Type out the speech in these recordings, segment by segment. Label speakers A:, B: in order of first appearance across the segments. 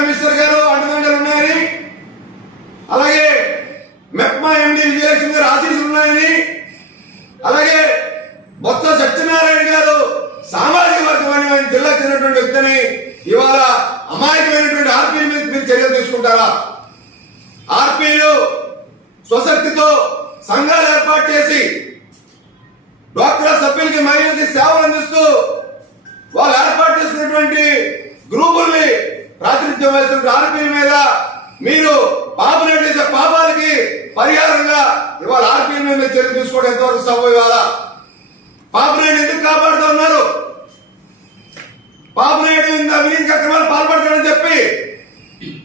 A: Commissioner గారు అండదండలు ఉన్నాయని అలాగే మెప్మా ఎండి విజయలక్ష్మి గారు ఆశీస్సులు ఉన్నాయని అలాగే బొత్స సత్యనారాయణ గారు సామాజిక వర్గం ఆయన జిల్లా చెందినటువంటి వ్యక్తిని ఇవాళ అమాయకమైనటువంటి ఆర్పీ మీద మీరు చర్యలు తీసుకుంటారా? ఆర్పీలు స్వశక్తితో సంఘాలు ఏర్పాటు చేసి డాక్టర్ సభ్యులకి మహిళలకి సేవలు అందిస్తూ వాళ్ళు ఏర్పాటు చేసినటువంటి గ్రూపుల్ని రాత్రి వహిస్తున్న మీద మీరు పాపనేట్ చేసే పాపాలకి పరిహారంగా ఇవాళ ఆర్పీల మీద చర్య తీసుకోవడం ఎంతవరకు సభ ఇవాళ? పాపనేట్ ఎందుకు కాపాడుతూ ఉన్నారు? పాపనేట్ మీద అవినీతి అక్రమాలు పాల్పడతాడని చెప్పి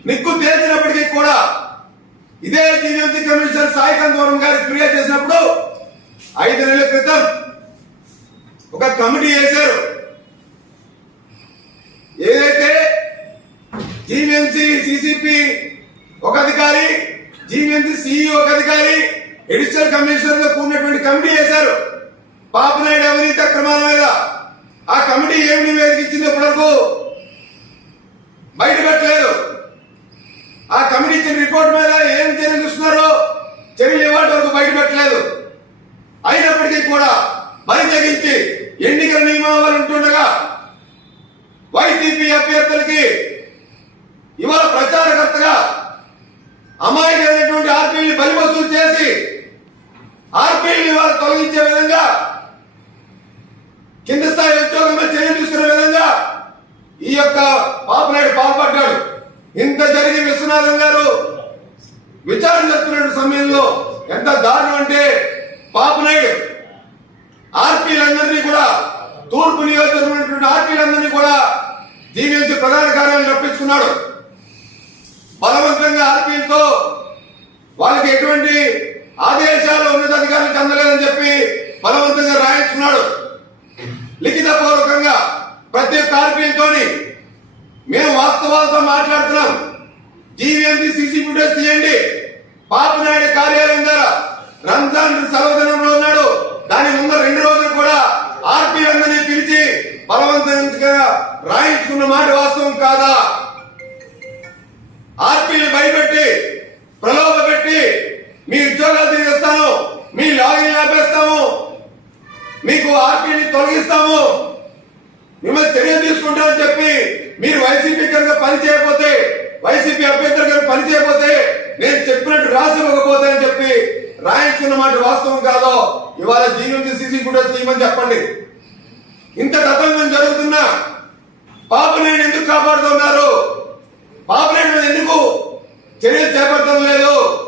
A: నిక్కు తేల్చినప్పటికీ కూడా ఇదే జీవీఎంసీ కమిషనర్ సాయికాంత్ వరం గారికి ఫిర్యాదు చేసినప్పుడు ఐదు నెలల క్రితం ఒక కమిటీ వేశారు. జీవీఎంసీ సిసిపి ఒక అధికారి జీవీఎంసీ సిఇ ఒక అధికారి ఎడిషనల్ కమిషనర్గా కూడినటువంటి కమిటీ వేశారు. పాపనాయుడు అవినీతి అక్రమాల మీద. ఆ కమిటీ ఏమి నివేదిక ఇచ్చింది ఇప్పటివరకు బయట పెట్టలేదు ఆ కమిటీ ఇచ్చిన రిపోర్ట్ మీద ఏం చర్యలు చూస్తున్నారో చర్యలు ఇవాటి వరకు బయట పెట్టలేదు అయినప్పటికీ కూడా మరి తెగించి ఎన్నికల నియమావళి ఉంటుండగా వైసీపీ అభ్యర్థులకి ఇవాళ ప్రచారకర్తగా అమాయకమైనటువంటి ఆర్పీని బలి వసూలు చేసి ఆర్పీని ఇవాళ తొలగించే విధంగా కింద స్థాయి ఉద్యోగం మీద చర్యలు తీసుకునే విధంగా ఈ యొక్క పాపనాయుడు పాల్పడ్డాడు. ఇంత జరిగి విశ్వనాథం గారు విచారణ జరుపుతున్న సమయంలో ఎంత దారుణం అంటే పాపనాయుడు ఆర్పీలందరినీ కూడా తూర్పు నియోజకవర్గం ఆర్పీలందరినీ కూడా జీవీఎంసీ ప్రధాన కార్యాలయం రప్పించుకున్నాడు బలవంతంగా ఆర్పీలతో వాళ్ళకి ఎటువంటి ఆదేశాలు ఉన్నతాధికారులకు అందలేదని చెప్పి బలవంతంగా రాయించుకున్నాడు. లిఖిత పూర్వకంగా ప్రతి కార్పీలతో మేము వాస్తవాలతో మాట్లాడుతున్నాం. జీవీఎంసీ సీసీ ఫుటేజ్ తీయండి. పాపనాయుడు కార్యాలయం ద్వారా రంజాన్ సర్వదినంలో ఉన్నాడు. దాని ముందు రెండు రోజులు కూడా ఆర్పీ అందరినీ పిలిచి బలవంతంగా రాయించుకున్న మాట వాస్తవం కాదా? ఆర్పీని భయపెట్టి ఉద్యోగాలు తీసేస్తాను మీ లాగిన్ ఆపేస్తాము మీకు ఆర్పీని తొలగిస్తాము. మిమ్మల్ని చర్యలు తీసుకుంటామని చెప్పి మీరు వైసీపీ కనుక పని చేయకపోతే వైసీపీ అభ్యర్థులు కనుక పని చేయకపోతే నేను చెప్పినట్టు రాసి ఇవ్వకపోతే అని చెప్పి రాయించుకున్న మాట వాస్తవం కాదో ఇవాళ జీవించి సీసీ ఫుటేజ్ తీయమని చెప్పండి. ఇంత గతంగా జరుగుతున్నా పాపనేని ఎందుకు కాపాడుతున్నారు? పాపనేని ఎందుకు చర్యలు చేపట్టడం లేదు?